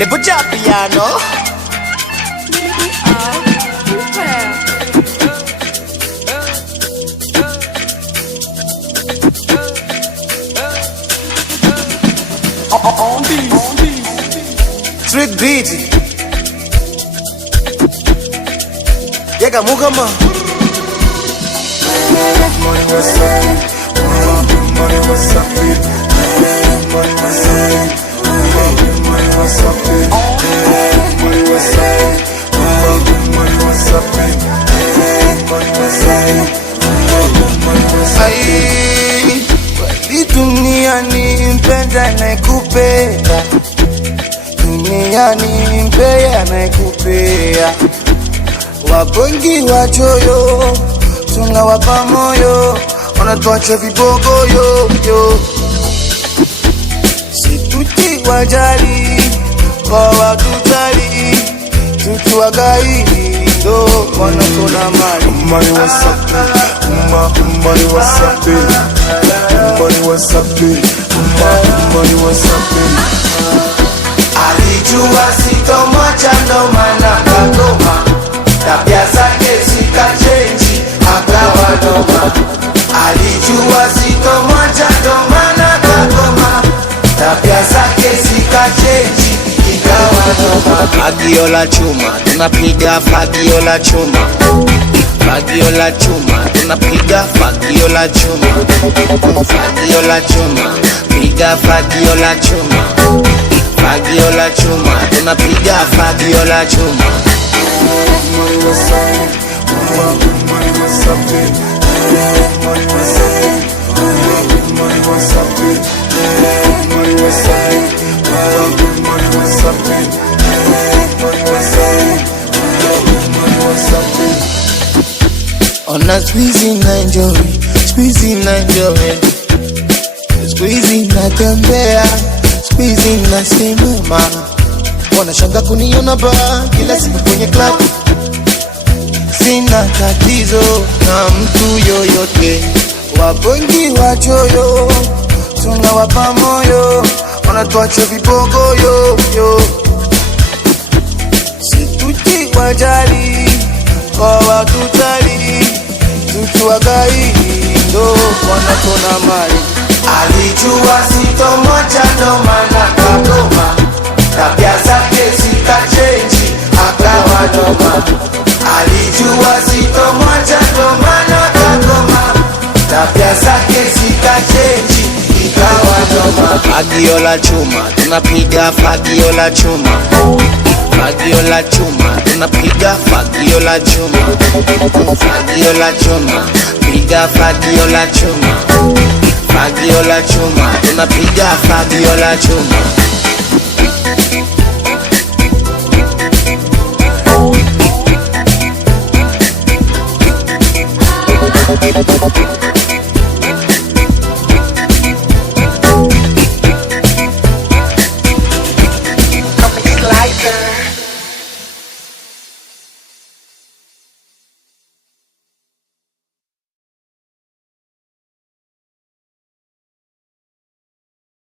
Le butcher piano. Street beat. Yega mugama. Money was up, money was up, money was up, money was up, money was up, money was up, money was up. Ai, kweli duniani mpenda anayekupenda, duniani mpea anayekupea. Wabongi wachoyo tunawapa moyo, wanatuacha vibogoyo yo. Situti wajali kwa watutali, tukiwagai ndo wanatona mali. Money was up, money was up, money was up, money was up. Alijua sitomwacha ndo maana kagoma, tabia zake zikachenji akawa noma. Alijua sitomwacha ndo maana kagoma, tabia zake zikachenji ikawa noma. Fagio la chuma tunapiga, fagio la chuma, fagio la chuma tunapiga, fagio la chuma, fagio la chuma, piga fagio la chuma, fagio la chuma tunapiga, fagio la chuma. Money was up, money was up, money was up, money was up, money was up, money was up, money was up. Ona squeezy na enjoy, squeezy na enjoy, squeezy na tembea, squeezy na simama. Wanashanga kuniona ba kila siku kwenye club. Sina tatizo na mtu yoyote, wabongi wachoyo tunawapa moyo, wanatuacha vibogoyo yo. Situti wajali kwa watutali, tukiwagai ndo wanatona mali. Alijua sitomwacha ndo maana kagoma, tabia zake zikachenji akawa noma. Alijua sitomwacha ndo maana kagoma, tabia zake zikachenji ikawa noma. Fagio la chuma tunapiga, fagio la chuma, fagio la chuma tunapiga, fagio la chuma, fagio la chuma, piga fagio la chuma, fagio la chuma tunapiga, fagio la chuma.